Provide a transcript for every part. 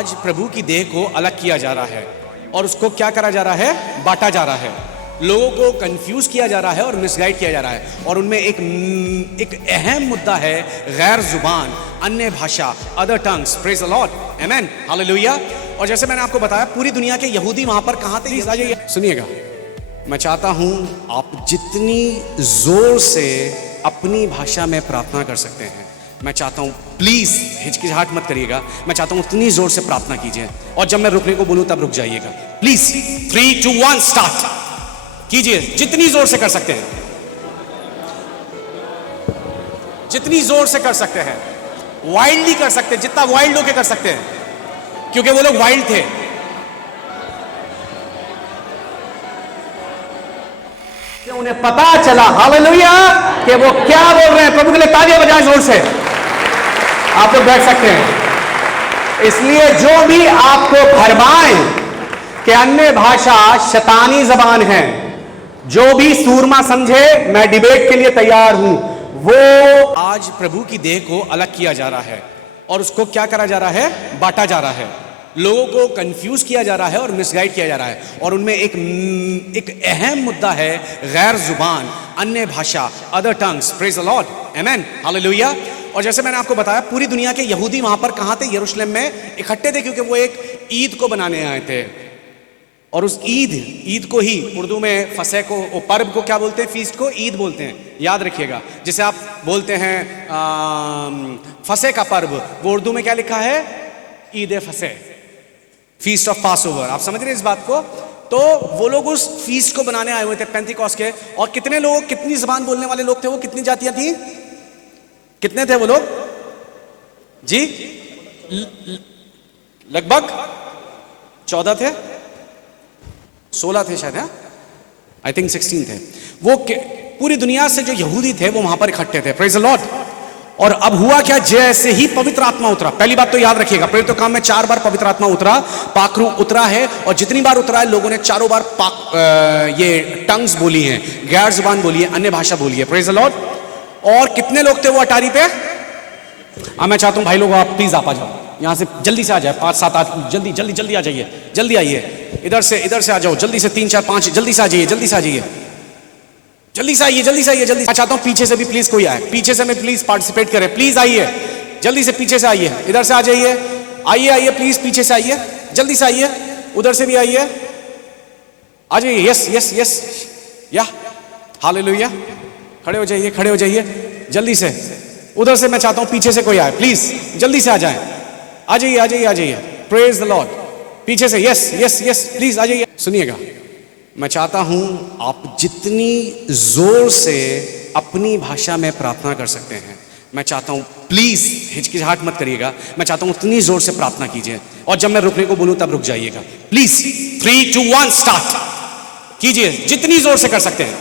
आज प्रभु की देह को अलग किया जा रहा है और उसको क्या करा जा रहा है, बांटा जा रहा है। लोगों को कंफ्यूज किया जा रहा है और मिसगाइड किया जा रहा है। और उनमें एक अहम मुद्दा है गैर जुबान, अन्य भाषा, other tongues. Praise the Lord, amen, hallelujah. और जैसे मैंने आपको बताया पूरी दुनिया के यहूदी वहां पर कहां थे, सुनिएगा। मैं चाहता हूं आप जितनी जोर से अपनी भाषा में प्रार्थना कर सकते हैं, मैं चाहता हूं प्लीज हिचकिचाहट मत करिएगा। मैं चाहता हूं उतनी जोर से प्रार्थना कीजिए और जब मैं रुकने को बोलूं तब रुक जाइएगा प्लीज। 3, 2, 1 स्टार्ट कीजिए, जितनी जोर से कर सकते हैं, जितनी जोर से कर सकते हैं। वाइल्डली कर सकते हैं, जितना वाइल्ड होके कर सकते हैं, क्योंकि वो लोग वाइल्ड थे। उन्हें पता चला, हालेलुया, कि वो क्या बोल रहे हैं। प्रभु के लिए तालियां बजाएं जोर से। आप लोग बैठ सकते हैं। इसलिए जो भी आपको फरमाएं कि अन्य भाषा शैतानी जबान है, जो भी सूरमा समझे मैं डिबेट के लिए तैयार हूं। वो आज प्रभु की देह को अलग किया जा रहा है और उसको क्या करा जा रहा है, बांटा जा रहा है। लोगों को कंफ्यूज किया जा रहा है और मिसगाइड किया जा रहा है। और उनमें एक अहम मुद्दा है गैर जुबान, अन्य भाषा, other tongues. Praise the Lord, amen, hallelujah. और जैसे मैंने आपको बताया पूरी दुनिया के यहूदी वहां पर कहां थे, यरूशलेम में इकट्ठे थे, क्योंकि वो एक ईद को बनाने आए थे। और उस ईद को ही उर्दू में फसह को, पर्व को क्या बोलते हैं, फीस्ट को ईद बोलते हैं। याद रखिएगा, जैसे आप बोलते हैं फसह का पर्व, वो उर्दू में क्या लिखा है, ईद फसह, फीस्ट ऑफ पास ओवर। आप समझ रहे हैं इस बात को। तो वो लोग उस फीस्ट को बनाने आए हुए थे, पेंतिकॉस्ट के। और कितने लोग, कितनी जबान बोलने वाले लोग थे वो, कितनी जातियां थी, कितने थे वो लोग जी? लगभग 14 थे, 16 थे शायद, आई थिंक 16 थे। वो पूरी दुनिया से जो यहूदी थे वो वहां पर इकट्ठे थे। Praise the Lord. और अब हुआ क्या, जैसे ही पवित्र आत्मा उतरा, पहली बात तो याद रखिएगा, प्रेरितों काम में 4 बार पवित्र आत्मा उतरा, पाखरू उतरा है। और जितनी बार उतरा है लोगों ने चारों बार ये टंग्स बोली हैं, गैर जुबान बोली है, अन्य भाषा बोली है। Praise the Lord. और कितने लोग थे वो अटारी पे? मैं चाहता हूं भाई लोग आप प्लीज आप आ जाओ, यहां से जल्दी से आ जाए, 5, 7, 8, जल्दी जल्दी जल्दी आ जाइए, जल्दी आइए। इधर से आ जाओ, जल्दी से 3, 4, 5, जल्दी से आ जाइए, जल्दी से आ जाइए, जल्दी से आइए, जल्दी से आइए, जल्दी। मैं चाहता हूं पीछे से भी प्लीज कोई आए, पीछे से मैं प्लीज पार्टिसिपेट करें, प्लीज आइए, जल्दी से पीछे से आइए, इधर से आ जाइए, आइए आइए प्लीज, पीछे से आइए, जल्दी से आइए, उधर से भी आइए, आ जाइए। यस यस यस, या हालेलुया। खड़े हो जाइए, खड़े हो जाइए, जल्दी से। उधर से मैं चाहता हूं पीछे से कोई आए, प्लीज जल्दी से आ जाए, आ जाइए आ जाइए आ जाइए। Praise the Lord. पीछे से, यस यस यस, प्लीज आ जाइए। सुनिएगा, मैं चाहता हूं आप जितनी जोर से अपनी भाषा में प्रार्थना कर सकते हैं, मैं चाहता हूं प्लीज हिचकिचाहट मत करिएगा। मैं चाहता हूं उतनी जोर से प्रार्थना कीजिए और जब मैं रुकने को बोलूं तब रुक जाइएगा प्लीज। 3, 2, 1 स्टार्ट कीजिए, जितनी जोर से कर सकते हैं,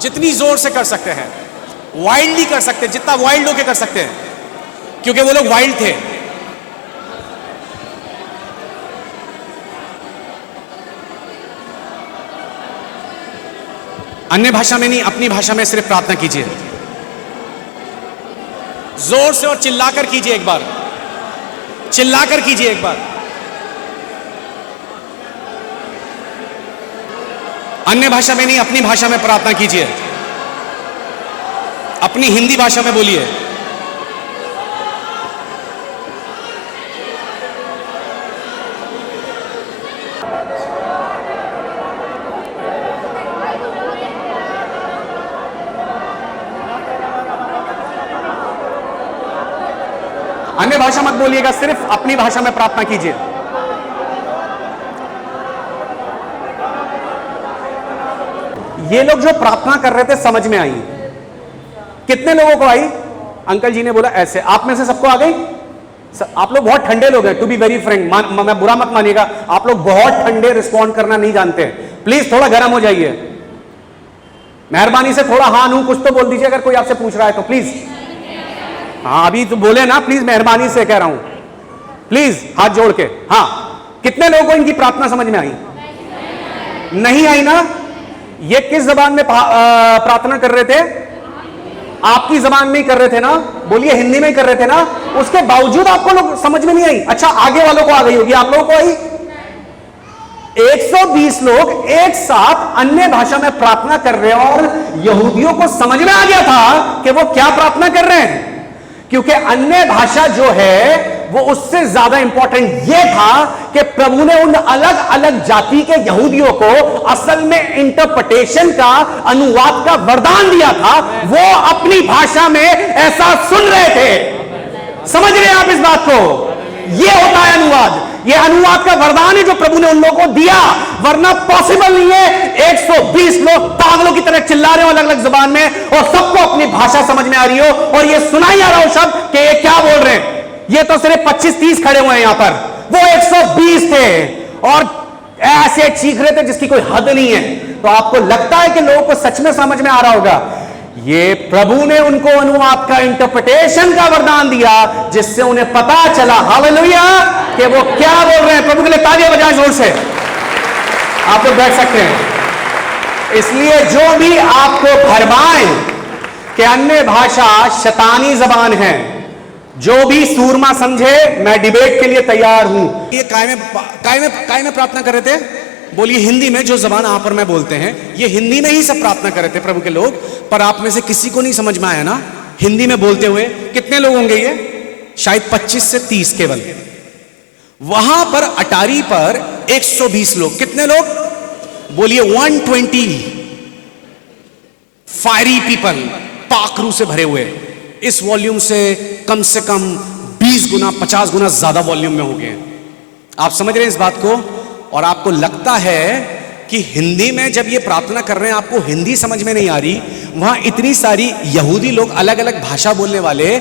जितनी जोर से कर सकते हैं। वाइल्डली कर सकते हैं, जितना वाइल्ड होके कर सकते हैं, क्योंकि वो लोग वाइल्ड थे। अन्य भाषा में नहीं, अपनी भाषा में सिर्फ प्रार्थना कीजिए, जोर से और चिल्लाकर कीजिए, एक बार चिल्लाकर कीजिए, एक बार। अन्य भाषा में नहीं, अपनी भाषा में प्रार्थना कीजिए, अपनी हिंदी भाषा में बोलिए। अन्य भाषा मत बोलिएगा, सिर्फ अपनी भाषा में प्रार्थना कीजिए। ये लोग जो प्रार्थना कर रहे थे समझ में आई? कितने लोगों को आई? अंकल जी ने बोला ऐसे। आप में से सबको आ गई? आप लोग बहुत ठंडे लोग हैं, टू बी वेरी फ्रैंक, मैं बुरा मत मानिएगा, आप लोग बहुत ठंडे रिस्पॉन्ड करना नहीं जानते। प्लीज थोड़ा गर्म हो जाइए, मेहरबानी से थोड़ा हाँ नू कुछ तो बोल दीजिए अगर कोई आपसे पूछ रहा है तो प्लीज। हाँ अभी तो बोले ना, प्लीज मेहरबानी से कह रहा हूं, प्लीज हाथ जोड़ के। हाँ, कितने लोगों को इनकी प्रार्थना समझ में आई? नहीं आई ना? ये किस जबान में प्रार्थना कर रहे थे? आपकी जबान में ही कर रहे थे ना, बोलिए हिंदी में ही कर रहे थे ना, उसके बावजूद आपको लोग समझ में नहीं आई। अच्छा, आगे वालों को आ गई होगी, आप लोगों को आई? 120 लोग एक साथ अन्य भाषा में प्रार्थना कर रहे हैं और यहूदियों को समझ में आ गया था कि वो क्या प्रार्थना कर रहे हैं, क्योंकि अन्य भाषा जो है वो उससे ज्यादा इंपॉर्टेंट यह था कि प्रभु ने उन अलग अलग जाति के यहूदियों को असल में इंटरप्रिटेशन का, अनुवाद का वरदान दिया था। वो अपनी भाषा में ऐसा सुन रहे थे। समझ रहे हैं आप इस बात को? यह होता है अनुवाद। यह अनुवाद का वरदान है जो प्रभु ने उन लोगों को दिया, वरना पॉसिबल नहीं है 120 लोग पागलों की तरह चिल्ला रहे हो अलग अलग जुबान में और सबको अपनी भाषा समझ में आ रही हो और ये सुनाई आ रहा हो शब्द कि ये क्या बोल रहे हैं। ये तो सिर्फ 25-30 खड़े हुए हैं यहां पर, वो 120 थे और ऐसे चीख रहे थे जिसकी कोई हद नहीं है। तो आपको लगता है कि लोगों को सच में समझ में आ रहा होगा? ये प्रभु ने उनको अनुवाद का, इंटरप्रिटेशन का वरदान दिया, जिससे उन्हें पता चला, हालेलुया, कि वो क्या बोल रहे हैं। प्रभु के लिए तालियां बजाएं जोर से। आप लोग बैठ सकते हैं। इसलिए जो भी आपको भरमाए कि अन्य भाषा शैतानी जबान है, जो भी सूरमा समझे, मैं डिबेट के लिए तैयार हूं। ये काय में प्रार्थना कर रहे थे, बोलिए हिंदी में, जो जबान आप और मैं बोलते हैं, ये हिंदी में ही सब प्रार्थना कर रहे थे प्रभु के लोग। पर आप में से किसी को नहीं समझ में आया ना हिंदी में बोलते हुए? कितने लोग होंगे ये? शायद 25 से 30 केवल। वहां पर अटारी पर 120 लोग। कितने लोग? बोलिए 120 फायरी पीपल, पाखरू से भरे हुए। इस वॉल्यूम से कम 20 गुना 50 गुना ज्यादा वॉल्यूम में हो गए। आप समझ रहे हैं इस बात को? और आपको लगता है कि हिंदी में जब ये प्रार्थना कर रहे हैं आपको हिंदी समझ में नहीं आ रही, वहां इतनी सारी यहूदी लोग, अलग अलग भाषा बोलने वाले,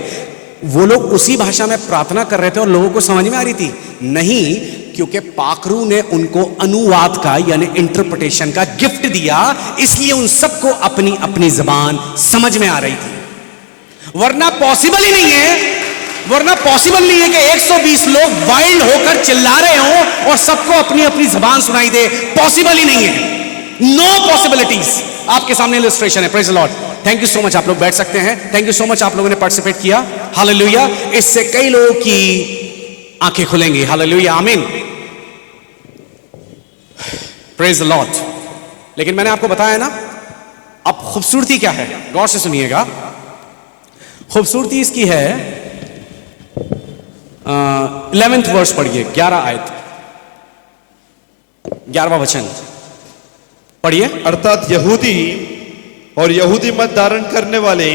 वो लोग उसी भाषा में प्रार्थना कर रहे थे और लोगों को समझ में आ रही थी? नहीं, क्योंकि पाखरू ने उनको अनुवाद का यानी इंटरप्रिटेशन का गिफ्ट दिया, इसलिए उन सबको अपनी अपनी जबान समझ में आ रही थी। वरना पॉसिबल ही नहीं है, वरना पॉसिबल नहीं है कि 120 लोग वाइल्ड होकर चिल्ला रहे हो और सबको अपनी अपनी जबान सुनाई दे। पॉसिबल ही नहीं है। No possibilities. आपके सामने इलस्ट्रेशन है। Praise the lord. Thank you so much. आप लोग बैठ सकते हैं। थैंक यू सो मच, आप लोगों ने पार्टिसिपेट किया। हालेलुया। इससे कई लोगों की आंखें खुलेंगी। हालेलुया, आमीन। Praise the Lord. लेकिन मैंने आपको बताया ना, अब खूबसूरती क्या है, गौर से सुनिएगा। खूबसूरती इसकी है, 11th वर्स पढ़िए, 11 आयत, 11वां वचन पढ़िए। अर्थात यहूदी और यहूदी मत धारण करने वाले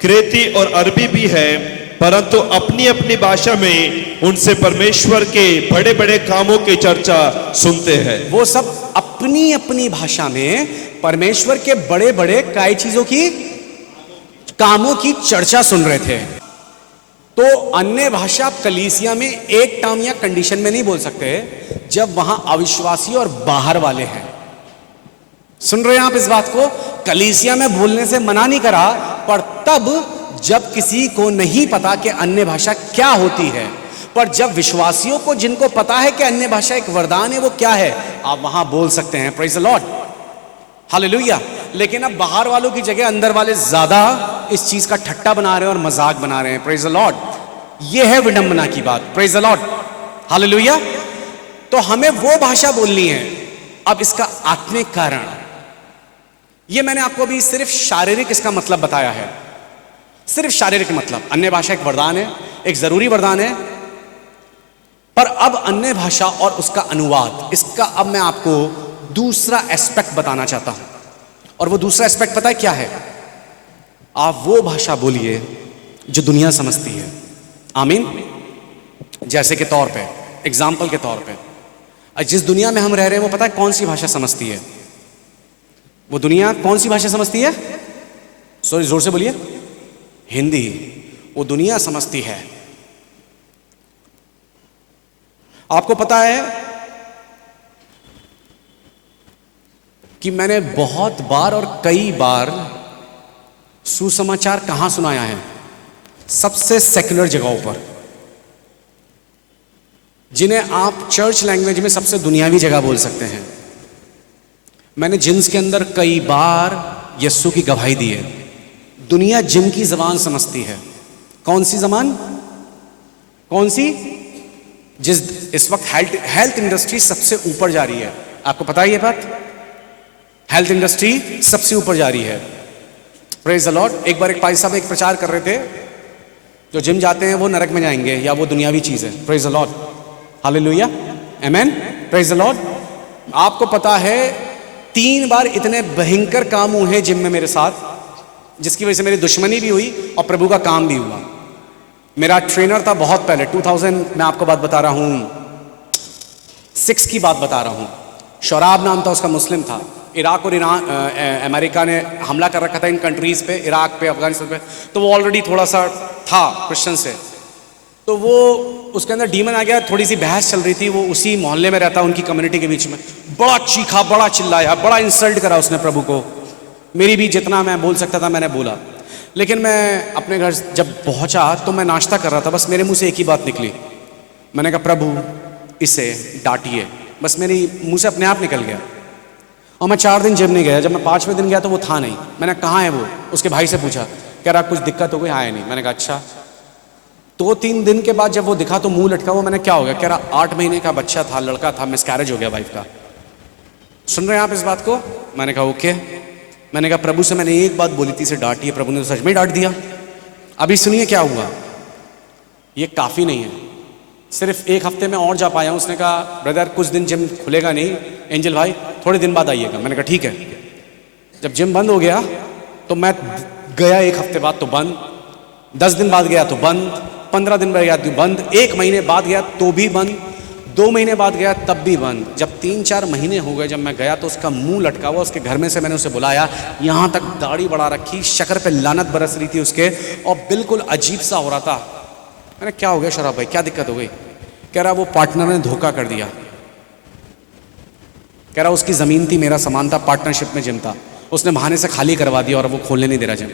क्रेती और अरबी भी है, परंतु अपनी अपनी भाषा में उनसे परमेश्वर के बड़े बड़े कामों की चर्चा सुनते हैं। वो सब अपनी अपनी भाषा में परमेश्वर के बड़े बड़े काय चीजों की, कामों की चर्चा सुन रहे थे। तो अन्य भाषा आप कलीसिया में एक टर्म या कंडीशन में नहीं बोल सकते जब वहां अविश्वासी और बाहर वाले हैं। सुन रहे हैं आप इस बात को? कलीसिया में बोलने से मना नहीं करा, पर तब जब किसी को नहीं पता कि अन्य भाषा क्या होती है। पर जब विश्वासियों को, जिनको पता है कि अन्य भाषा एक वरदान है, वो क्या है, आप वहां बोल सकते हैं। Praise the Lord, hallelujah. लेकिन अब बाहर वालों की जगह अंदर वाले ज्यादा इस चीज का ठट्टा बना रहे हैं और मजाक बना रहे हैं। Praise the Lord. ये है विडंबना की बात। Praise the Lord, hallelujah. तो हमें वो भाषा बोलनी है। अब इसका आत्मिक कारण, ये मैंने आपको अभी सिर्फ शारीरिक इसका मतलब बताया है, सिर्फ शारीरिक मतलब। अन्य भाषा एक वरदान है, एक जरूरी वरदान है। पर अब अन्य भाषा और उसका अनुवाद, इसका अब मैं आपको दूसरा एस्पेक्ट बताना चाहता हूं। और वो दूसरा एस्पेक्ट पता है क्या है? आप वो भाषा बोलिए जो दुनिया समझती है। आमीन। जैसे के तौर पे, एग्जाम्पल के तौर पे, जिस दुनिया में हम रह रहे हैं वो पता है कौन सी भाषा समझती है? वो दुनिया कौन सी भाषा समझती है? सॉरी, जोर से बोलिए। हिंदी। वो दुनिया समझती है। आपको पता है कि मैंने बहुत बार और कई बार सुसमाचार कहां सुनाया है? सबसे सेक्युलर जगहों पर, जिन्हें आप चर्च लैंग्वेज में सबसे दुनियावी जगह बोल सकते हैं। मैंने जिन्स के अंदर कई बार यस्सु की गवाही दी है। दुनिया जिम की जबान समझती है। कौन सी जबान? कौन सी? जिस इस वक्त हेल्थ इंडस्ट्री सबसे ऊपर जा रही है। आपको पता है ये बात? हेल्थ इंडस्ट्री सबसे ऊपर जा रही है। Praise the Lord. एक बार एक भाई साहब एक प्रचार कर रहे थे, जो जिम जाते हैं वो नरक में जाएंगे या वो दुनियावी चीज है। Praise the Lord, hallelujah, amen, praise the Lord. आपको पता है 3 बार इतने भयंकर काम हुए हैं जिम में मेरे साथ, जिसकी वजह से मेरी दुश्मनी भी हुई और प्रभु का काम भी हुआ। मेरा ट्रेनर था बहुत पहले 2000, मैं आपको बात बता रहा हूं 6 की बात बता रहा हूं। शराब नाम था उसका, मुस्लिम था। इराक और ईरान अमेरिका ने हमला कर रखा था इन कंट्रीज पे, इराक पे, अफगानिस्तान पे, तो वो ऑलरेडी थोड़ा सा था क्रिश्चियन से, तो वो उसके अंदर डीमन आ गया। थोड़ी सी बहस चल रही थी, वो उसी मोहल्ले में रहता, उनकी कम्युनिटी के बीच में बड़ा चीखा, बड़ा चिल्लाया, बड़ा इंसल्ट करा उसने प्रभु को। मेरी भी जितना मैं बोल सकता था मैंने बोला। लेकिन मैं अपने घर जब पहुंचा तो मैं नाश्ता कर रहा था, बस मेरे मुंह से एक ही बात निकली, मैंने कहा प्रभु इसे डांटिए। बस मेरी मुंह से अपने आप निकल गया। और मैं 4 दिन जिम नहीं गया। जब मैं 5वें दिन गया तो वो था नहीं। मैंने कहाँ है वो? उसके भाई से पूछा, कह रहा कुछ दिक्कत हो गई, आया नहीं। मैंने कहा अच्छा। 2-3 दिन के बाद जब वो दिखा तो मुंह लटका हुआ। मैंने क्या हो गया? कह रहा 8 महीने का बच्चा था, लड़का था, मिसकैरेज हो गया वाइफ का। सुन रहे हैं आप इस बात को? मैंने कहा ओके। मैंने कहा प्रभु से मैंने एक बात बोली थी, इसे डांटिए। प्रभु ने तो सच में डांट दिया। अभी सुनिए क्या हुआ। ये काफ़ी नहीं है, सिर्फ 1 हफ्ते में और जा पाया हूँ। उसने कहा ब्रदर कुछ दिन जिम खुलेगा नहीं, एंजल भाई थोड़े दिन बाद आइएगा। मैंने कहा ठीक है। जब जिम बंद हो गया तो मैं गया 1 हफ्ते बाद तो बंद, 10 दिन बाद गया तो बंद, 15 दिन बाद गया तो बंद, 1 महीने बाद गया तो भी बंद, 2 महीने बाद गया तब भी बंद। जब 3-4 महीने हो गए, जब मैं गया तो उसका मुंह लटका हुआ। उसके घर में से मैंने उसे बुलाया, यहाँ तक दाढ़ी बढ़ा रखी, शक्ल पे लानत बरस रही थी उसके, और बिल्कुल अजीब सा हो रहा था। मैंने क्या हो गया शराब भाई, क्या दिक्कत हो गई? कह रहा वो पार्टनर ने धोखा कर दिया। कह रहा उसकी ज़मीन थी, मेरा सामान था, पार्टनरशिप में जिम था, उसने बहाने से खाली करवा दिया और वो खोलने नहीं दे रहा जिम।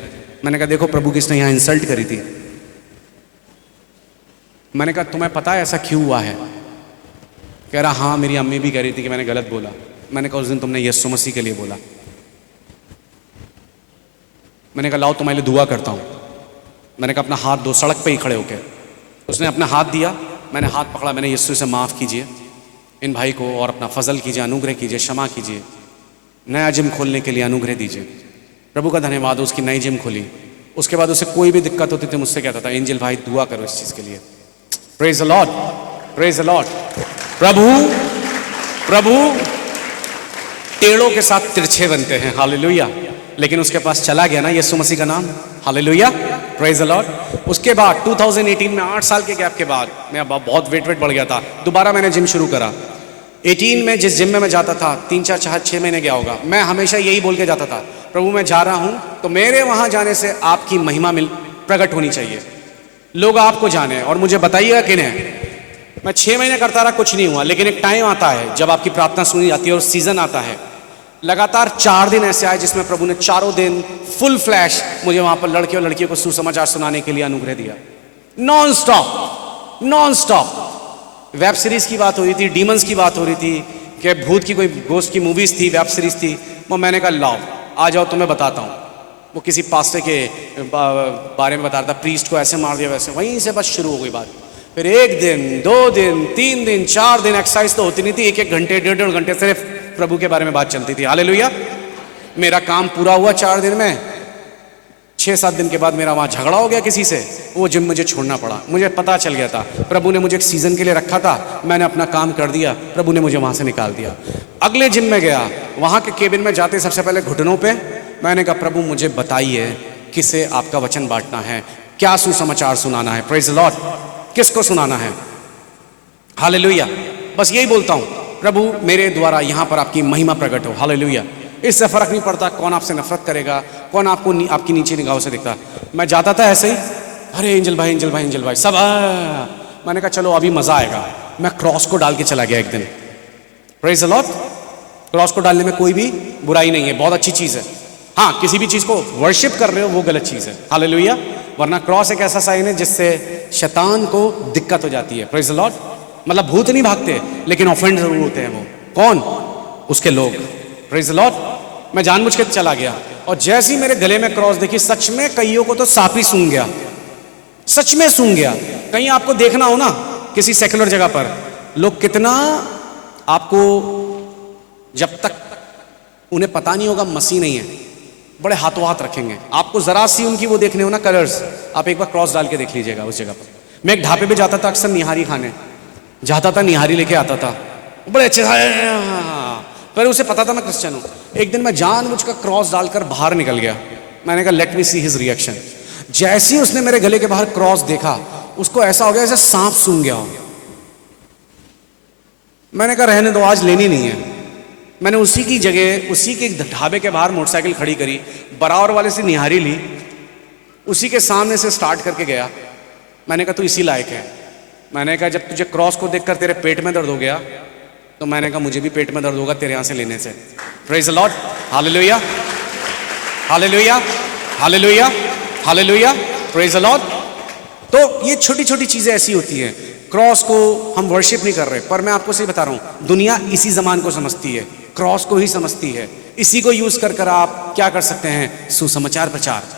मैंने कहा देखो प्रभु किसने यहाँ इंसल्ट करी थी। मैंने कहा तुम्हें पता है ऐसा क्यों हुआ है? कह रहा हाँ मेरी अम्मी भी कह रही थी कि मैंने गलत बोला। मैंने कहा उस दिन तुमने यीशु मसीह के लिए बोला। मैंने कहा लाओ तुम्हारे लिए दुआ करता हूँ। मैंने कहा अपना हाथ दो, सड़क पे ही खड़े होके। उसने अपना हाथ दिया, मैंने हाथ पकड़ा, मैंने यीशु से माफ़ कीजिए इन भाई को और अपना फजल कीजिए, अनुग्रह कीजिए, क्षमा कीजिए, नया जिम खोलने के लिए अनुग्रह दीजिए। प्रभु का धन्यवाद, उसकी नई जिम खुली। उसके बाद उसे कोई भी दिक्कत होती थी मुझसे कहता था एंजल भाई दुआ करो इस चीज़ के लिए। Praise the Lord, praise the Lord. प्रभु टेढ़ों के साथ तिरछे बनते हैं, हालेलुया। लेकिन उसके पास चला गया ना यीशु मसीह का नाम, हालेलुया, प्रेज द लॉर्ड। उसके बाद 2018 में 8 साल के गैप के बाद मेरा बहुत वेट बढ़ गया था। दोबारा मैंने जिम शुरू करा। 18 में जिस जिम में मैं जाता था 3-4-6 महीने गया होगा, मैं हमेशा यही बोल के जाता था प्रभु मैं जा रहा हूँ तो मेरे वहाँ जाने से आपकी महिमा प्रकट होनी चाहिए, लोग आपको जाने और मुझे बताइएगा किन्हें। मैं 6 महीने करता रहा, कुछ नहीं हुआ। लेकिन एक टाइम आता है जब आपकी प्रार्थना सुनी जाती है और सीजन आता है। लगातार 4 दिन ऐसे आए जिसमें प्रभु ने चारों दिन फुल फ्लैश मुझे वहां पर लड़के और लड़कियों को सुसमाचार सुनाने के लिए अनुग्रह दिया। नॉन स्टॉप वेब सीरीज की बात हो रही थी, डीमंस की बात हो रही थी, कि भूत की कोई गोस्ट की मूवीज थी, वेब सीरीज थी। वो मैंने कहा लाओ आ जाओ तुम्हें बताता हूँ। वो किसी पास्टर के बारे में बता रहा था, प्रीस्ट को ऐसे मार दिया वैसे, वहीं से बस शुरू हो गई बात। फिर 1 दिन 2 दिन 3 दिन 4 दिन एक्सरसाइज तो होती नहीं थी, 1-1 घंटे 1.5 घंटे सिर्फ प्रभु के बारे में बात चलती थी, हालेलुया। मेरा काम पूरा हुआ 4 दिन में। 6-7 दिन के बाद मेरा वहाँ झगड़ा हो गया किसी से, वो जिम मुझे छोड़ना पड़ा। मुझे पता चल गया था प्रभु ने मुझे एक सीजन के लिए रखा था, मैंने अपना काम कर दिया, प्रभु ने मुझे वहाँ से निकाल दिया। अगले जिम में गया, वहाँ के केबिन में जाते सबसे पहले घुटनों पे मैंने कहा प्रभु मुझे बताइए किसे आपका वचन बांटना है, क्या सुसमाचार सुनाना है, प्रेज द लॉर्ड, किसको सुनाना है, हालेलुया। बस यही बोलता हूँ प्रभु मेरे द्वारा यहाँ पर आपकी महिमा प्रकट हो, हालेलुया। इससे फर्क नहीं पड़ता कौन आपसे नफरत करेगा, कौन आपको आपकी नीचे निगाहों से दिखता। मैं जाता था ऐसे ही, अरे एंजल भाई एंजल भाई एंजल भाई सब। मैंने कहा चलो अभी मजा आएगा। मैं क्रॉस को डाल के चला गया एक दिन, प्रेज द लॉर्ड। क्रॉस को डालने में कोई भी बुराई नहीं है, बहुत अच्छी चीज है। हाँ, किसी भी चीज को वर्शिप कर रहे हो वो गलत चीज है, हालेलुया। वरना क्रॉस एक ऐसा साइन है जिससे शैतान को दिक्कत हो जाती है, प्रेज द लॉर्ड। मतलब भूत नहीं भागते लेकिन ऑफेंड जरूर होते हैं। वो कौन? उसके लोग, प्रेज द लॉर्ड। मैं जानबूझ के चला गया, और जैसे ही मेरे गले में क्रॉस देखी, सच में कईयों को तो सांप ही सूंघ गया, सच में सूंघ गया। कहीं आपको देखना हो ना किसी सेकुलर जगह पर, लोग कितना आपको, जब तक उन्हें पता नहीं होगा मसीह नहीं है, बड़े हाथों हाथ रखेंगे। आपको जरा सी उनकी वो देखने हो ना कलर्स, आप एक बार क्रॉस डाल के देख लीजिएगा उस जगह पर। मैं एक ढाबे पे जाता था, अक्सर निहारी खाने जाता था, निहारी लेके आता था, बड़े अच्छे पर उसे पता था मैं क्रिश्चियन हूं। एक दिन मैं जानबूझकर क्रॉस डालकर बाहर निकल गया। मैंने कहा let me see his reaction. जैसे ही उसने मेरे गले के बाहर क्रॉस देखा, उसको ऐसा हो गया जैसे सांप सूंघ गया हो। मैंने कहा रहने दो, आज लेनी नहीं है। मैंने उसी की जगह, उसी के ढाबे के बाहर मोटरसाइकिल खड़ी करी, बराबर वाले से निहारी ली, उसी के सामने से स्टार्ट करके गया। मैंने कहा तू इसी लायक है। मैंने कहा जब तुझे क्रॉस को देखकर तेरे पेट में दर्द हो गया, तो मैंने कहा मुझे भी पेट में दर्द होगा तेरे यहां से लेने से। Praise the Lord, hallelujah, hallelujah, hallelujah, hallelujah, praise the Lord. तो ये छोटी छोटी चीजें ऐसी होती हैं। क्रॉस को हम वर्शिप नहीं कर रहे, पर मैं आपको सही बता रहा हूं, दुनिया इसी जमान को समझती है, क्रॉस को ही समझती है। इसी को यूज कर कर आप क्या कर सकते हैं, सुसमाचार प्रचार।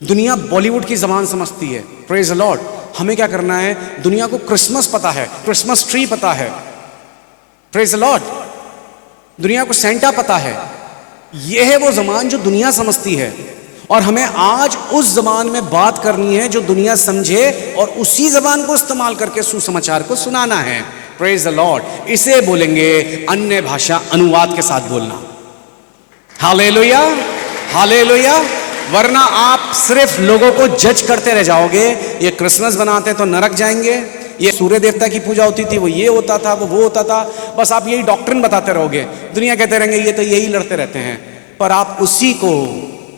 दुनिया बॉलीवुड की जबान समझती है। Praise the Lord. हमें क्या करना है, दुनिया को क्रिसमस पता है, क्रिसमस ट्री पता है। Praise the Lord. दुनिया को सेंटा पता है। यह है वो जबान जो दुनिया समझती है, और हमें आज उस जबान में बात करनी है जो दुनिया समझे, और उसी जबान को इस्तेमाल करके सुसमाचार को सुनाना है। Praise the Lord. इसे बोलेंगे अन्य भाषा अनुवाद के साथ बोलना। Hallelujah, hallelujah. वरना आप सिर्फ लोगों को जज करते रह जाओगे। ये क्रिसमस बनाते तो नरक जाएंगे, ये सूर्य देवता की पूजा होती थी, वो ये होता था, वो होता था, बस आप यही डॉक्ट्रिन बताते रहोगे। दुनिया कहते रहेंगे ये तो यही लड़ते रहते हैं, पर आप उसी को,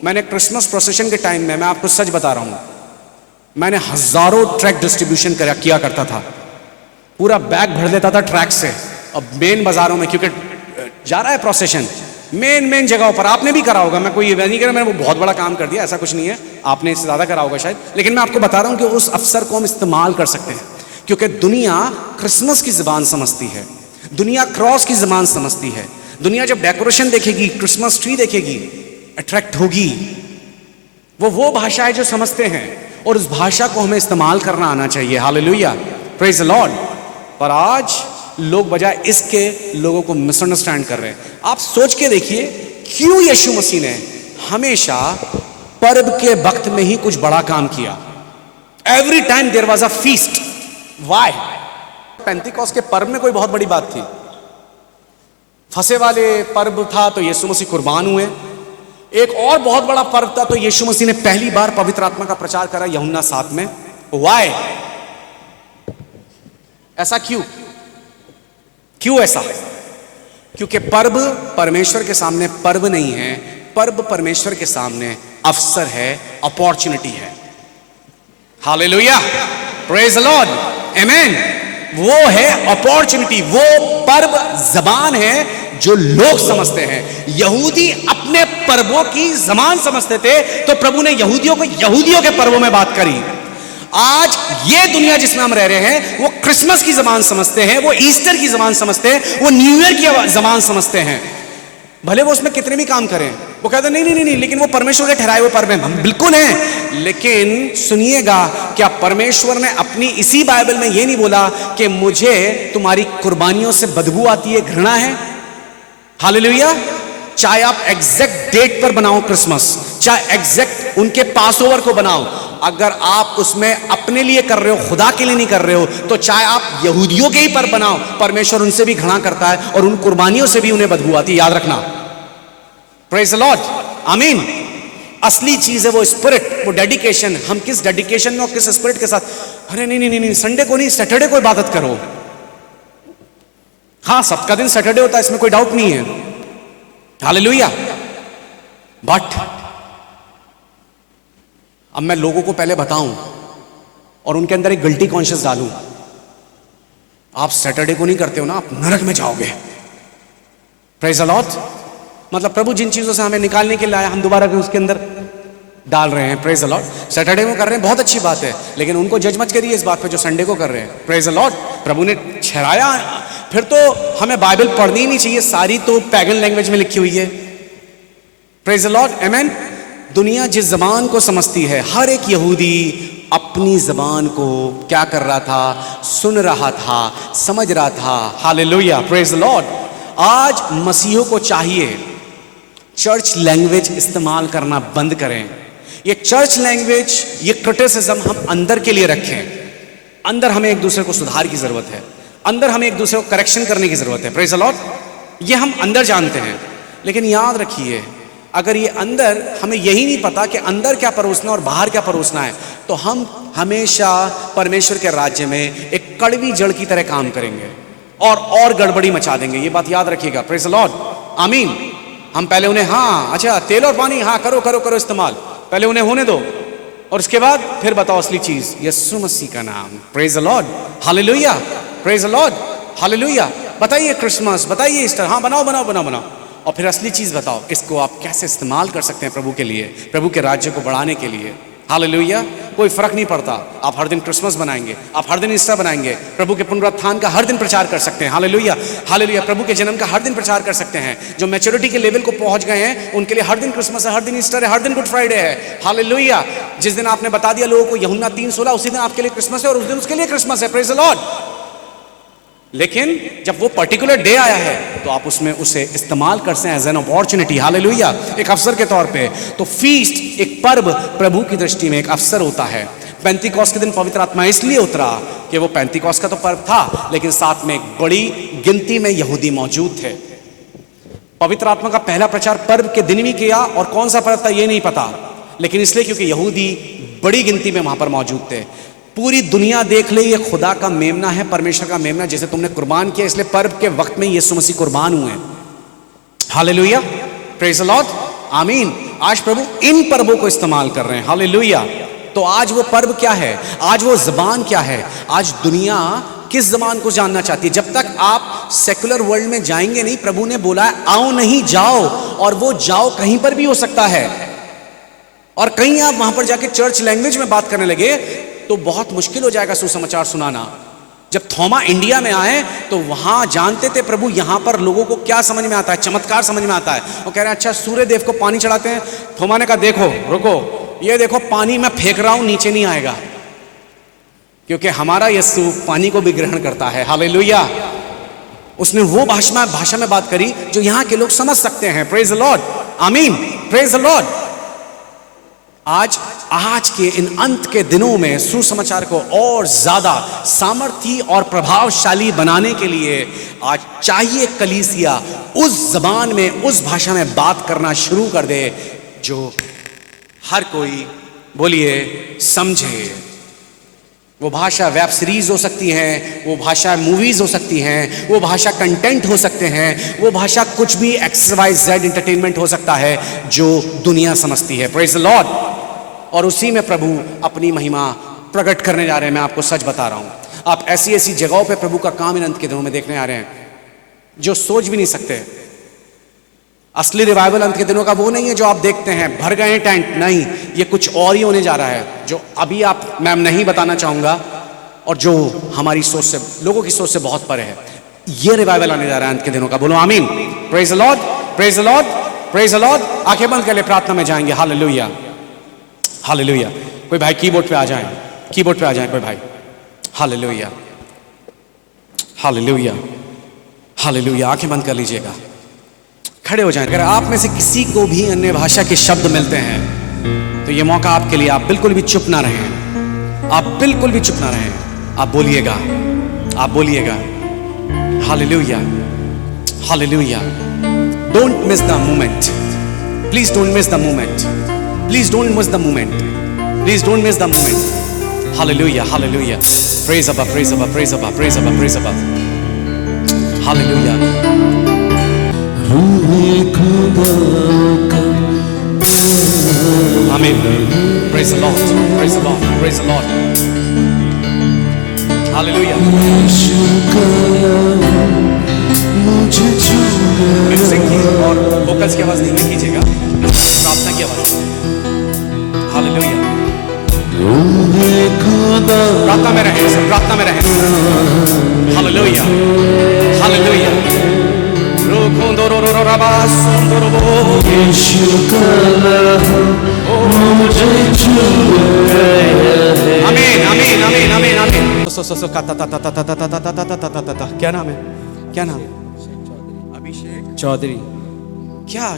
मैंने क्रिसमस प्रोसेशन के टाइम में, मैं आपको सच बता रहा हूं, मैंने हजारों ट्रैक डिस्ट्रीब्यूशन किया करता था। पूरा बैग भर लेता था ट्रैक से। अब मेन बाजारों में, क्योंकि जा रहा है प्रोसेशन, मेन जगहों पर, आपने भी करा होगा, मैं कोई ये नहीं कह रहा मैंने वो बहुत बड़ा काम कर दिया, ऐसा कुछ नहीं है, आपने इससे ज्यादा करा होगा शायद, लेकिन मैं आपको बता रहा हूं कि उस अवसर को हम इस्तेमाल कर सकते हैं, क्योंकि दुनिया क्रिसमस की जुबान समझती है, दुनिया क्रॉस की जुबान समझती है। दुनिया जब डेकोरेशन देखेगी, क्रिसमस ट्री देखेगी, अट्रैक्ट होगी। वो भाषा है जो समझते हैं, और उस भाषा को हमें इस्तेमाल करना आना चाहिए। Hallelujah, praise the Lord. पर आज लोग बजाय इसके लोगों को मिसअंडरस्टैंड कर रहे हैं। आप सोच के देखिए, क्यों यीशु मसीह ने हमेशा पर्व के वक्त में ही कुछ बड़ा काम किया। Every time there was a feast. Why? Pentecost के पर्व में कोई बहुत बड़ी बात थी, फसे वाले पर्व था तो यीशु मसीह कुर्बान हुए। एक और बहुत बड़ा पर्व था, तो यीशु मसीह ने पहली बार पवित्र आत्मा का प्रचार करा यूहन्ना 7 में। व्हाई? ऐसा क्यों ऐसा? क्योंकि पर्व परमेश्वर के सामने पर्व नहीं है, पर्व परमेश्वर के सामने अवसर है, अपॉर्चुनिटी है। हालेलुया, प्रेज द लॉर्ड, आमेन। वो है अपॉर्चुनिटी, वो पर्व जबान है जो लोग समझते हैं। यहूदी अपने पर्वों की जबान समझते थे, तो प्रभु ने यहूदियों को यहूदियों के पर्वों में बात करी। आज ये दुनिया जिसमें हम रह रहे हैं, वो क्रिसमस की जबान समझते हैं, वो ईस्टर की जबान समझते हैं, वो न्यू ईयर की जबान समझते हैं। भले वो उसमें कितने भी काम करें, वो कहते हैं नहीं, लेकिन वो परमेश्वर के ठहराए हुए पर्व हैं। हम बिल्कुल हैं, लेकिन सुनिएगा, क्या परमेश्वर ने अपनी इसी बाइबल में ये नहीं बोला कि मुझे तुम्हारी कुर्बानियों से बदबू आती है, घृणा है? हालेलुया। चाहे आप एग्जैक्ट डेट पर बनाओ क्रिसमस, चाहे एग्जैक्ट उनके पास ओवर को बनाओ, अगर आप उसमें अपने लिए कर रहे हो, खुदा के लिए नहीं कर रहे हो, तो चाहे आप यहूदियों के ही पर बनाओ, परमेश्वर उनसे भी घृणा करता है, और उन कुर्बानियों से भी उन्हें बदबू आती है। याद रखना। प्रेज द लॉर्ड, आमीन। असली चीज है वो स्पिरिट, वो डेडिकेशन। हम किस डेडिकेशन में और किस स्पिरिट के साथ, अरे नहीं, संडे को नहीं, सैटरडे को इबादत करो। हाँ, सबका दिन सैटरडे होता है, इसमें कोई डाउट नहीं है। हालेलुया। बट अब मैं लोगों को पहले बताऊं और उनके अंदर एक गिल्टी कॉन्शियस डालूं, आप सैटरडे को नहीं करते हो ना, आप नरक में जाओगे। Praise the Lord. मतलब प्रभु जिन चीजों से हमें निकालने के लिए आया, हम दोबारा उसके अंदर डाल रहे हैं। Praise the Lord. सैटरडे में कर रहे हैं, बहुत अच्छी बात है, लेकिन उनको जज मत करिए इस बात पे जो संडे को कर रहे हैं। Praise the Lord. प्रभु ने ठहराया, फिर तो हमें बाइबल पढ़नी ही नहीं चाहिए, सारी तो पैगन लैंग्वेज में लिखी हुई है। Praise the Lord. आमेन। दुनिया जिस जबान को समझती है, हर एक यहूदी अपनी जबान को क्या कर रहा था? सुन रहा था, समझ रहा था। हालेलुया। Praise the Lord. आज मसीहों को चाहिए चर्च लैंग्वेज इस्तेमाल करना बंद करें। ये चर्च लैंग्वेज, ये क्रिटिसिज्म हम अंदर के लिए रखें। अंदर हमें एक दूसरे को सुधार की जरूरत है, अंदर हमें एक दूसरे को करेक्शन करने की जरूरत है। Praise the Lord. ये हम अंदर जानते हैं, लेकिन याद रखिए, अगर ये अंदर हमें यही नहीं पता कि अंदर क्या परोसना और बाहर क्या परोसना है, तो हम हमेशा परमेश्वर के राज्य में एक कड़वी जड़ की तरह काम करेंगे और गड़बड़ी मचा देंगे। ये बात याद रखिएगा। Praise the Lord. आमीन। हम पहले उन्हें, हाँ अच्छा तेल और पानी, हाँ करो करो करो इस्तेमाल, पहले उन्हें होने दो, और उसके बाद फिर बताओ असली चीज, यीशु मसीह का नाम। Praise the Lord. Hallelujah. Praise the Lord. Hallelujah. बताइए क्रिसमस, बताइए ईस्टर, हाँ बनाओ बनाओ बनाओ बनाओ, और फिर असली चीज बताओ, इसको आप कैसे इस्तेमाल कर सकते हैं प्रभु के लिए, प्रभु के राज्य को बढ़ाने के लिए। हालेलुया। कोई फर्क नहीं पड़ता, आप हर दिन क्रिसमस बनाएंगे, आप हर दिन ईस्टर बनाएंगे, प्रभु के पुनरुत्थान का हर दिन प्रचार कर सकते हैं। हालेलुया। हालेलुया। प्रभु के जन्म का हर दिन प्रचार कर सकते हैं। जो मैच्योरिटी के लेवल को पहुंच गए हैं, उनके लिए हर दिन क्रिसमस है, हर दिन ईस्टर है, हर दिन गुड फ्राइडे है। हालेलुया। जिस दिन आपने बता दिया लोगों को यूहन्ना 3:16, उसी दिन आपके लिए क्रिसमस है और उस दिन उसके लिए क्रिसमस है। Praise the Lord. लेकिन जब वो पर्टिकुलर डे आया है, तो आप उसमें उसे इस्तेमाल करते हैं एज एन अपॉर्चुनिटी। हालेलुया। एक अवसर के तौर पे। तो फीस्ट, एक पर्व, प्रभु की दृष्टि में एक अवसर होता है। पेंतीकोस्त के दिन पवित्र आत्मा इसलिए उतरा कि वो पेंतीकोस्त का तो पर्व था, लेकिन साथ में एक बड़ी गिनती में यहूदी मौजूद थे। पवित्र आत्मा का पहला प्रचार पर्व के दिन भी किया, और कौन सा पर्व था ये नहीं पता, लेकिन इसलिए क्योंकि यहूदी बड़ी गिनती में वहां पर मौजूद थे। पूरी दुनिया देख ले, ये खुदा का मेमना है, परमेश्वर का मेमना, जैसे तुमने कुर्बान किया, इसलिए पर्व के वक्त में यीशु मसीह कुर्बान हुए। हालेलुया। Praise the Lord. आमीन। आज प्रभु इन पर्वों को इस्तेमाल कर रहे हैं। हालेलुया। तो आज वो पर्व क्या है, आज वो जबान क्या है? आज दुनिया किस जबान को जानना चाहती है? जब तक आप सेकुलर वर्ल्ड में जाएंगे नहीं, प्रभु ने बोला है आओ नहीं जाओ, और वो जाओ कहीं पर भी हो सकता है। और कहीं आप वहां पर जाके चर्च लैंग्वेज में बात करने लगे तो बहुत मुश्किल हो जाएगा सुसमाचार सुनाना। जब थोमा इंडिया में आए तो वहां जानते थे प्रभु, यहां पर लोगों को क्या समझ में आता है? चमत्कार समझ में आता है। वो कह रहे हैं अच्छा सूर्य देव को पानी चढ़ाते हैं। थोमा ने कहा देखो रुको, ये देखो पानी मैं फेंक रहा हूं, नीचे नहीं आएगा, क्योंकि हमारा यीशु पानी को भी ग्रहण करता है। हालेलुया। उसने वो भाषा में बात करी जो यहां के लोग समझ सकते हैं। Praise the Lord. आमीन। Praise the Lord. आज के इन अंत के दिनों में सुसमाचार को और ज्यादा सामर्थी और प्रभावशाली बनाने के लिए आज चाहिए कलीसिया उस जबान में, उस भाषा में बात करना शुरू कर दे जो हर कोई, बोलिए, समझे। वो भाषा वेब सीरीज हो सकती है, वो भाषा मूवीज हो सकती हैं, वो भाषा कंटेंट हो सकते हैं, वो भाषा कुछ भी XYZ एंटरटेनमेंट हो सकता है जो दुनिया समझती है। Praise the Lord. और उसी में प्रभु अपनी महिमा प्रकट करने जा रहे हैं। मैं आपको सच बता रहा हूं, आप ऐसी ऐसी जगहों पे प्रभु का काम इन अंत के दिनों में देखने आ रहे हैं जो सोच भी नहीं सकते। असली रिवाइवल अंत के दिनों का वो नहीं है जो आप देखते हैं भर गए टेंट, नहीं, ये कुछ और ही होने जा रहा है जो अभी आप मैं नहीं बताना चाहूंगा, और जो हमारी सोच से, लोगों की सोच से बहुत परे है। ये रिवाइवल आने जा रहा है अंत के दिनों का। बोलो आमीन। Praise the Lord. Praise the Lord. Praise the Lord. आंखें बंद कर ले, प्रार्थना में जाएंगे। हालेलुया। हालेलुया। कोई भाई कीबोर्ड पे आ जाएं, कीबोर्ड पे आ जाएं कोई भाई। हालेलुया। हालेलुया। हालेलुया। आंखें बंद कर लीजिएगा, खड़े हो जाएं। अगर आप में से किसी को भी अन्य भाषा के शब्द मिलते हैं तो ये मौका आपके लिए, आप बिल्कुल भी चुप ना रहें, आप बिल्कुल भी चुप ना रहें, आप बोलिएगा, आप बोलिएगा। Hallelujah. Hallelujah. Don't miss the moment, please don't miss the moment, please don't miss the moment, please don't miss the moment. Hallelujah. Hallelujah. Praise अबा, प्रेज अबा, प्रेज अबा, प्रेज अबा, प्रेज अबा। Hallelujah. Amen. Praise the Lord. Praise the Lord. Praise the Lord. Hallelujah. Music की और vocals की आवाज नहीं कीजिएगा, प्रार्थना की आवाज। प्रार्थना में रहें, सब प्रार्थना में रहें। Hallelujah, hallelujah. रोखोंदो रो रो रो रबा सोंदो रो बो। यीशु का लहू मुझे छू गया है। आमीन, आमीन, आमीन, आमीन, आमीन। सो का ता ता ता ता ता ता ता ता ता ता ता। क्या नाम है? क्या नाम? अभिषेक चौधरी। क्या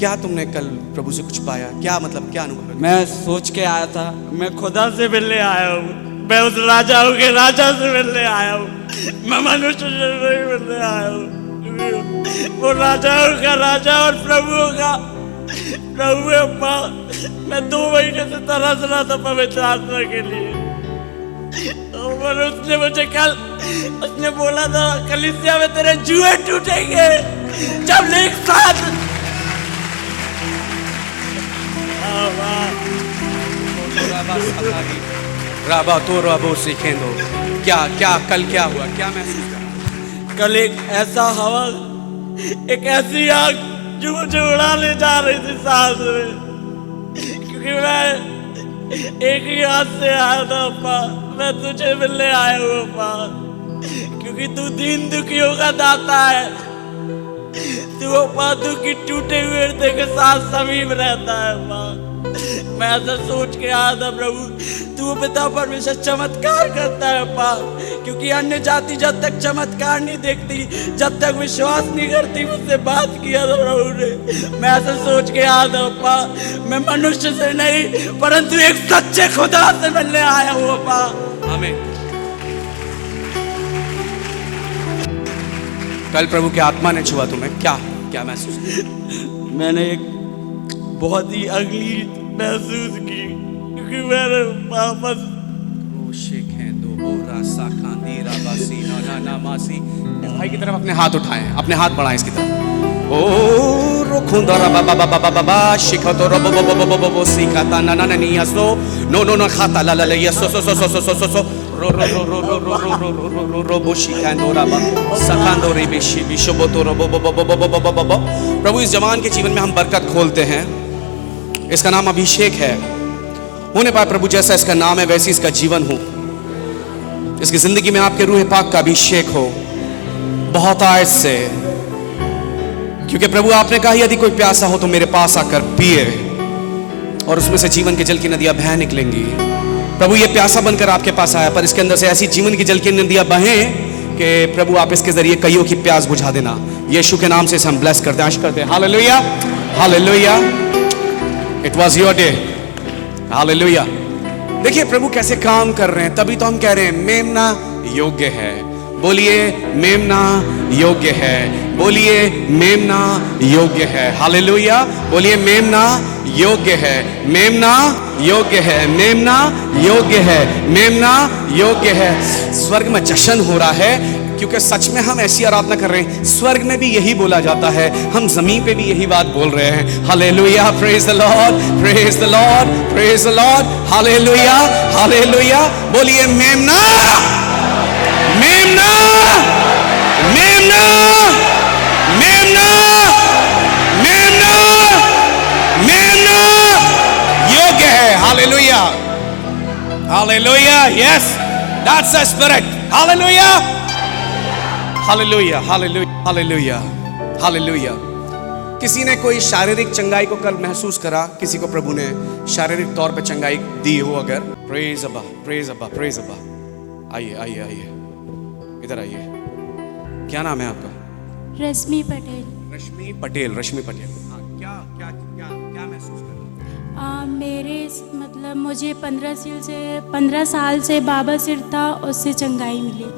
क्या तुमने कल प्रभु से कुछ पाया? क्या मतलब क्या अनुभव? मैं सोच के आया था, मैं खुदा से मिलने आया हूँ, मैं उस राजाओं के राजा से मिलने आया हूँ, मैं मनुष्य से नहीं मिलने आया हूँ। वो राजाओं का राजा और प्रभुओं का प्रभु है। मैं 2 महीने से तरस रहा था पवित्र आत्मा के लिए। और उसने मुझे कल उसने बोला था कलीसिया में तेरे जुए टूटेंगे जब एक साथ। राबा तो राबो सीखेंदो। क्या क्या कल क्या हुआ? क्या महसूस करा? कल एक ऐसा हवा, एक ऐसी आग जो मुझे उड़ा ले जा रही थी सांस में, क्योंकि मैं एक ही हाथ से आया था अप्पा। मैं तुझे मिलने आया हूँ अप्पा, क्योंकि तू दीन दुखियों का दाता है। तू अप्पा दुखी टूटे हुए हृदय के साथ समीप रहता है अप्पा। मैं ऐसा सोच के आया था प्रभु, तू पिता परमेश्वर चमत्कार करता है अप्पा, क्योंकि अन्य जाति जब तक चमत्कार नहीं देखती, जब तक विश्वास नहीं करती। मुझसे बात किया था प्रभु ने। मैं ऐसा सोच के आया था अप्पा, मैं मनुष्य से नहीं परंतु एक सच्चे खुदा से मिलने आया हूँ अप्पा। आमीन। कल प्रभु की आत्मा ने छुआ तुम्हें, क्या क्या महसूस किया? मैंने एक बहुत ही अगली महसूस की, क्योंकि मैंने वापस भाई की तरफ अपने हाथ उठाएं, अपने हाथ बढ़ाएं इसकी तरफ। ओ रोखुंदा रबा बाबा बाबा बाबा शिखतो रबो बो बो बो बो बो सिखाता ना ना नहीं असो नो नो नो खाता ला ला ला यसो सो सो सो सो सो सो रो रो रो रो रो रो रो रो रो रो रो रो बो शिखांदो रबा सखांदो रे बिशी बिशो तो रबो बो बो बो बो बो बो बो। प्रभु इस जवान के जीवन में हम बरकत खोलते हैं। इसका नाम अभिषेक है। होने पाए प्रभु जैसा इसका नाम है वैसी इसका जीवन हो। इसकी जिंदगी में आपके रूह पाक का अभिषेक हो बहुत आयत से, क्योंकि प्रभु आपने कहा यदि कोई प्यासा हो तो मेरे पास आकर पिए और उसमें से जीवन की जल की नदियां बह निकलेंगी। प्रभु ये प्यासा बनकर आपके पास आया, पर इसके अंदर से ऐसी जीवन की जल की नदियां बहें कि प्रभु आप इसके जरिए कईयों की प्यास बुझा देना। यीशु के नाम से इसे हम ब्लेस करते हैं, आशीष करते हैं। Hallelujah, hallelujah. It was your day. Hallelujah. देखिए प्रभु कैसे काम कर रहे हैं, तभी तो हम कह रहे हैं मेमना योग्य है। बोलिए मेमना योग्य है, बोलिए मेमना योग्य है। हालेलुया। बोलिए मेमना योग्य है, मेमना योग्य है, मेमना योग्य है, मेमना योग्य है। स्वर्ग में जश्न हो रहा है, क्योंकि सच में हम ऐसी आराधना कर रहे हैं। स्वर्ग में भी यही बोला जाता है, हम जमीन पे भी यही बात बोल रहे हैं। Hallelujah, praise the Lord, praise the Lord, praise the Lord. Hallelujah, hallelujah. बोलिए मेमना, मेमना, मेमना, मेमना, मेमना, मेमना योग्य है। Hallelujah, hallelujah. Yes, that's the spirit. Hallelujah, hallelujah, hallelujah, hallelujah, hallelujah. किसी ने कोई शारीरिक चंगाई को कल महसूस करा, किसी को प्रभु ने शारीरिक तौर पे चंगाई दी हो अगर? प्रेज अब्बा, प्रेज अब्बा, प्रेज अब्बा। आइए आइए आइए, इधर आइए। क्या नाम है आपका? रश्मि पटेल। रश्मि पटेल, रश्मि पटेल। हाँ, क्या क्या क्या क्या महसूस कर? मेरे मतलब मुझे 15 साल से बाबा सिर था, उससे चंगाई मिली।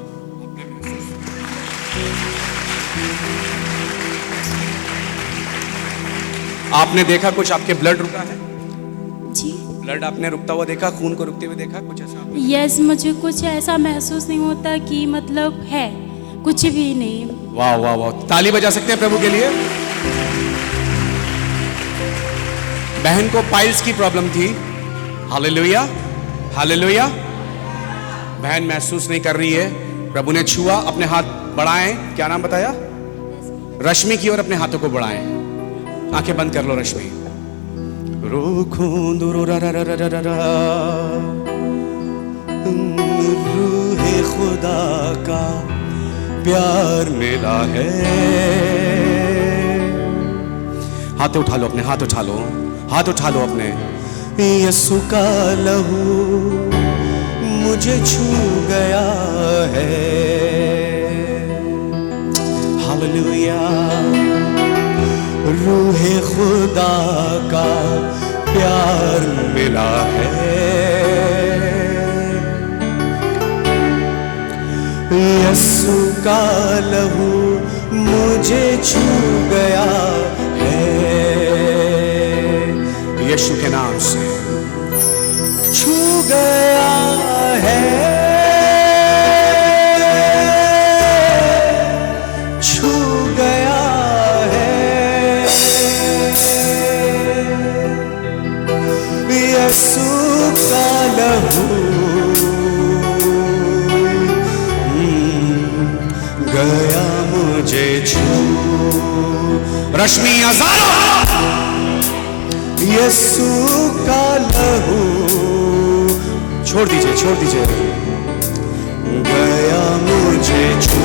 आपने देखा कुछ? आपके ब्लड रुका है? जी ब्लड आपने रुकता हुआ देखा? खून को रुकते हुए देखा? कुछ ऐसा? यस, मुझे कुछ ऐसा महसूस नहीं होता कि मतलब है, कुछ भी नहीं। वाह वाह वाह, ताली बजा सकते हैं प्रभु के लिए। बहन को पाइल्स की प्रॉब्लम थी। Hallelujah, hallelujah. बहन महसूस नहीं कर रही है, प्रभु ने छुआ। अपने हाथ बढ़ाएं। क्या नाम बताया? रश्मि की ओर अपने हाथों को बढ़ाएं। आंखें बंद कर लो रश्मि। रूहे खुदा का प्यार मिला है। हाथ उठा लो अपने, हाथ उठा लो, हाथ उठा लो अपने। यीशु का लहू मुझे छू गया है। हालेलुया। रूहे खुदा का प्यार मिला है। यीशु का लहू मुझे छू गया है। यीशु के नाम से छू गया है, छू गया है। यीशु का लहू गया मुझे छू। रश्मि हजारों, यीशु का लहू, छोड़ दीजिए, छोड़ दीजिए, गया मुझे छू।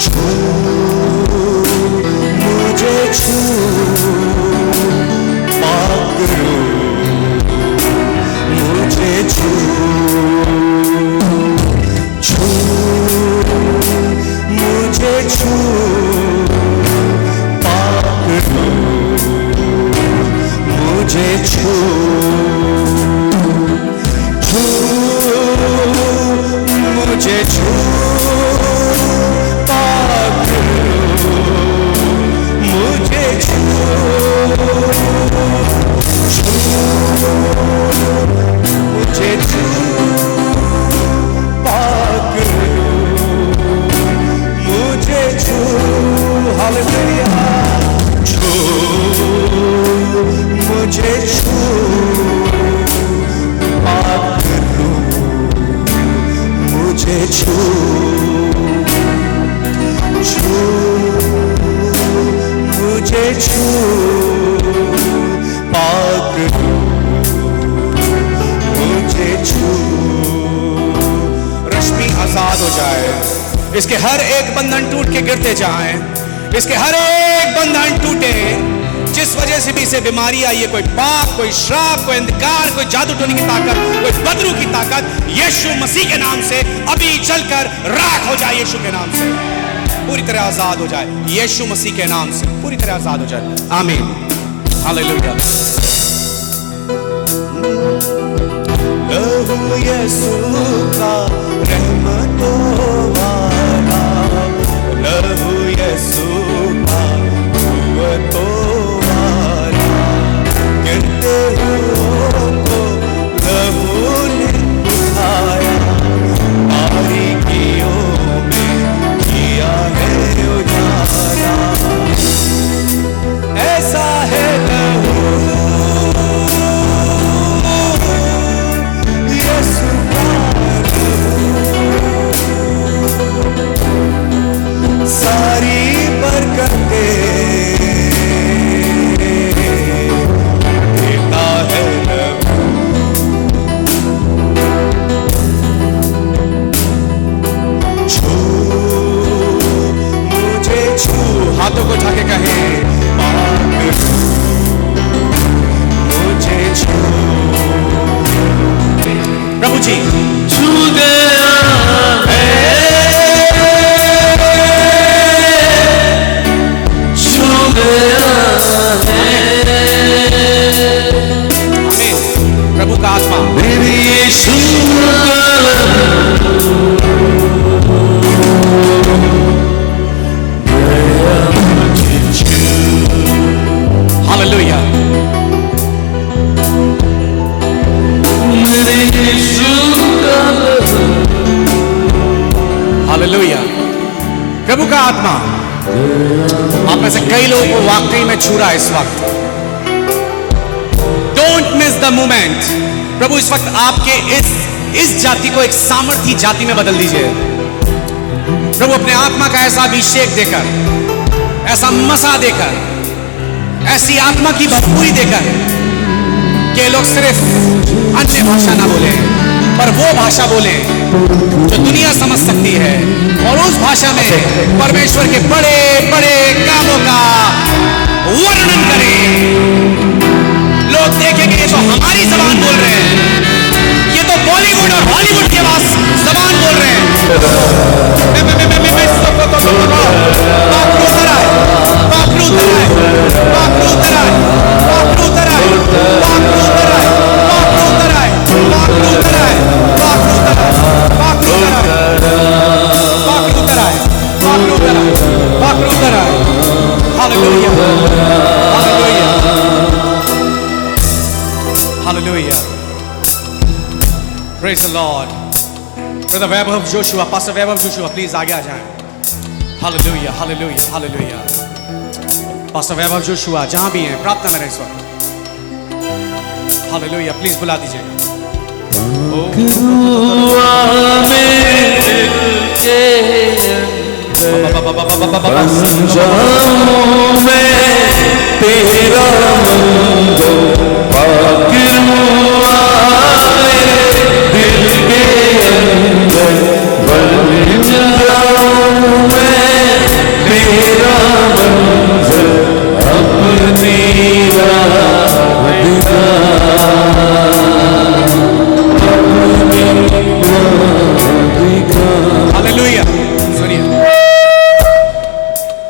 छू मुझे छू, पाक रूह मुझे छू। छू मुझे छू, पाक रूह मुझे छू। छू मुझे छू, पाक रूह मुझे छू। छू मुझे छू, पाक रूह मुझे छू। हालेलुया। छू मुझे छू, पाक रूह मुझे छू। छू मुझे छू, पाक रूह मुझे छू। रश्मि आजाद हो जाए, इसके हर एक बंधन टूट के गिरते जाएं, इसके हर एक बंधन टूटे। जिस वजह से भी इसे बीमारी आई है, कोई पाप, कोई श्राप, कोई अंधकार, कोई जादू टोने की ताकत, कोई बदरू की ताकत, यीशु मसीह के नाम से अभी चलकर राख हो जाए। यीशु के नाम से पूरी तरह आजाद हो जाए। यीशु मसीह के नाम से पूरी तरह आजाद हो जाए। आमीन। हालेलुया। लहू यीशु का रहमतों वाला, लहू यीशु का कुव्वतों वाला, गिरते हुओं को लहू ने उठाया, बारीकियों में किया है उजाला। ऐसा है लहू यीशु का लहू, सारी बरकतें देता है लहू। छू मुझे छू, हाथों को उठा के कहे, पाक मुझे छू। प्रभु जी छू गया है, छू गया है। आमीन। प्रभु का आत्मा मेरे यीशु का हालेलुया। मेरे यीशु का हालेलुया। प्रभु का आत्मा आप में से कई लोगों को वाकई में छू रहा है इस वक्त। Don't miss the moment. प्रभु इस वक्त आपके इस जाति को एक सामर्थी जाति में बदल दीजिए। प्रभु अपने आत्मा का ऐसा अभिषेक देकर, ऐसा मसा देकर, ऐसी आत्मा की भरपूरी देकर कि ये लोग सिर्फ अन्य भाषा ना बोले, पर वो भाषा बोले जो दुनिया समझ सकती है, और उस भाषा में परमेश्वर के बड़े बड़े कामों का वर्णन करें। लोग देखेंगे ये तो हमारी जबान बोल रहे हैं, ये तो बॉलीवुड और हॉलीवुड के पास जबान बोल रहे हैं। Hallelujah. Praise the Lord. Brother Vaibhav Joshua, Pastor Vaibhav Joshua, please आगे आ जाएं. Hallelujah, hallelujah, hallelujah. Pastor Vaibhav Joshua, जहां भी हैं, प्रार्थना में रहें इस वक्त. Hallelujah, please बुला दीजिएगा.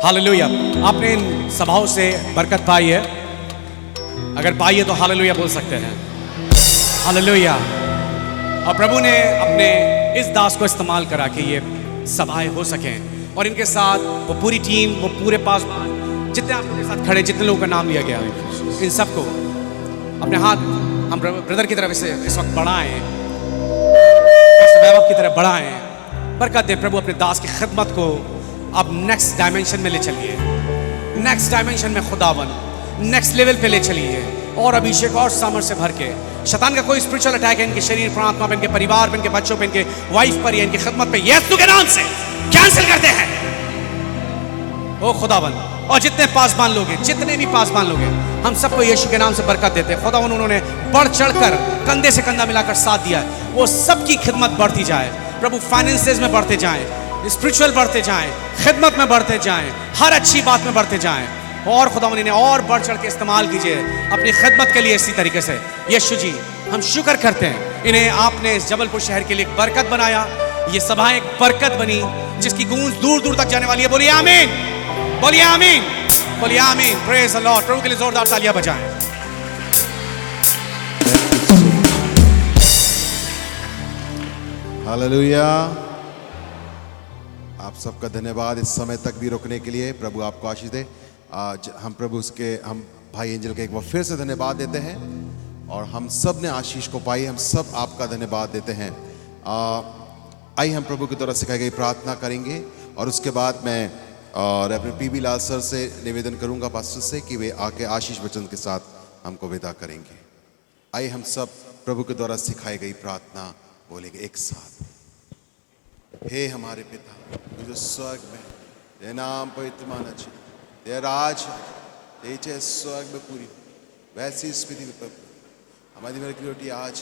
हालेलुया। आपने इन सभाओं से बरकत पाई है? अगर पाई है तो हालेलुया बोल सकते हैं। हालेलुया। और प्रभु ने अपने इस दास को इस्तेमाल करा कि ये सभाएं हो सकें, और इनके साथ वो पूरी टीम, वो पूरे पासवान, जितने आप लोगों के साथ खड़े, जितने लोगों का नाम लिया गया, इन सबको अपने हाथ हम ब्रदर की तरफ से इस वक्त बढ़ाएं, वैभव की तरफ बढ़ाएं। बरकत दे प्रभु अपने दास की खिदमत को अब नेक्स्ट डायमेंशन में ले चलिए, नेक्स्ट डायमेंशन में खुदावन नेक्स्ट लेवल पे ले चलिए, और अभिषेक और सामर्थ्य से भर के शैतान का कोई स्पिरिचुअल अटैक है इनके शरीर पर, आत्मा पे, इनके परिवार पे, इनके बच्चों पे, इनके वाइफ पर या इनकी खिदमत पे, यीशु के नाम से कैंसिल करते हैं ओ खुदावन। और जितने पासबान लोग हैं, जितने भी पासबान लोग हैं, हम सबको यीशु के नाम से बरकत देते हैं खुदावन। उन्होंने बढ़ चढ़कर कंधे से कंधा मिलाकर साथ दिया है, वो सबकी खिदमत बढ़ती जाए प्रभु, फाइनेंसेस में बढ़ते जाएं, स्पिरिचुअल बढ़ते जाएं, खिदमत में बढ़ते जाएं, हर अच्छी बात में बढ़ते जाएं, और खुदावन इन्हें और बढ़ चढ़ के इस्तेमाल कीजिए अपनी खिदमत के लिए इसी तरीके से। यीशु जी हम शुक्र करते हैं, इन्हें आपने इस जबलपुर शहर के लिए एक बरकत बनाया, ये सभा एक बरकत बनी जिसकी गूंज दूर दूर तक जाने वाली है। बोलिए आमीन, बोलिए आमीन, बोलिए आमीन। Praise the Lord. प्रभु के लिए जोरदार तालियां बजाएं। हालेलुया। आप सबका धन्यवाद इस समय तक भी रुकने के लिए। प्रभु आपको आशीष दे। आज हम प्रभु उसके हम भाई एंजल के एक बार फिर से धन्यवाद देते हैं, और हम सब ने आशीष को पाई, हम सब आपका धन्यवाद देते हैं। आइए हम प्रभु के द्वारा सिखाई गई प्रार्थना करेंगे, और उसके बाद मैं और अपने पीबी लाल सर से निवेदन करूंगा पास्टर से कि वे आके आशीष वचन के साथ हमको विदा करेंगे। आइए हम सब प्रभु के द्वारा सिखाई गई प्रार्थना बोलेंगे एक साथ। हे हमारे पिता जो स्वर्ग में, तेरा नाम पवित्र माना जाए, तेरा राज तेरी चाहे स्वर्ग में पूरी वैसी स्थिति में प्रभु हमारी मेरे की रोटी आज,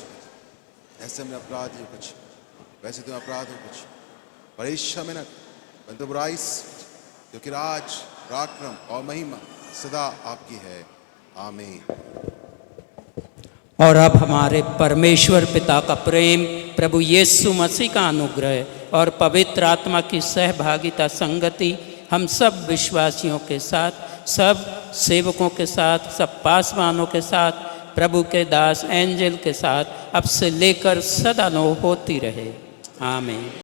ऐसे में अपराध हो कुछ, वैसे तुम अपराध हो कुछ, पर ईर्ष्या में न परंतु बुराई, क्योंकि राज, पराक्रम और महिमा सदा आपकी है। आमीन। और अब हमारे परमेश्वर पिता का प्रेम, प्रभु यीशु मसीह का अनुग्रह और पवित्र आत्मा की सहभागिता संगति हम सब विश्वासियों के साथ, सब सेवकों के साथ, सब पासवानों के साथ, प्रभु के दास एंजल के साथ अब से लेकर सदा होती रहे। आमीन।